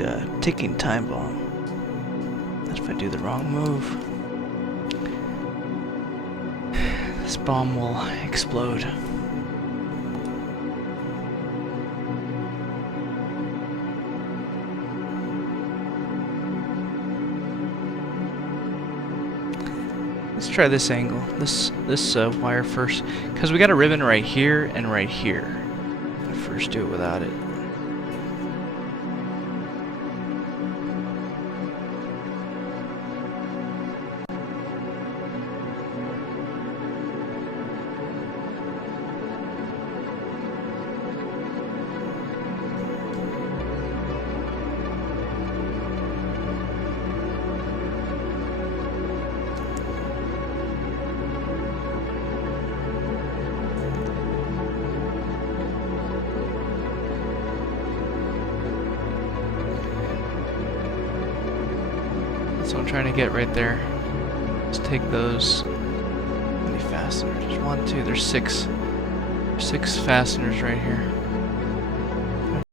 like a ticking time bomb. That's if I do the wrong move. This bomb will explode. Let's try this angle, this wire first, because we got a ribbon right here and right here. I'll first do it without it. That's what I'm trying to get right there. Let's take those. How many fasteners? There's 1, 2, there's 6. There's 6 fasteners right here.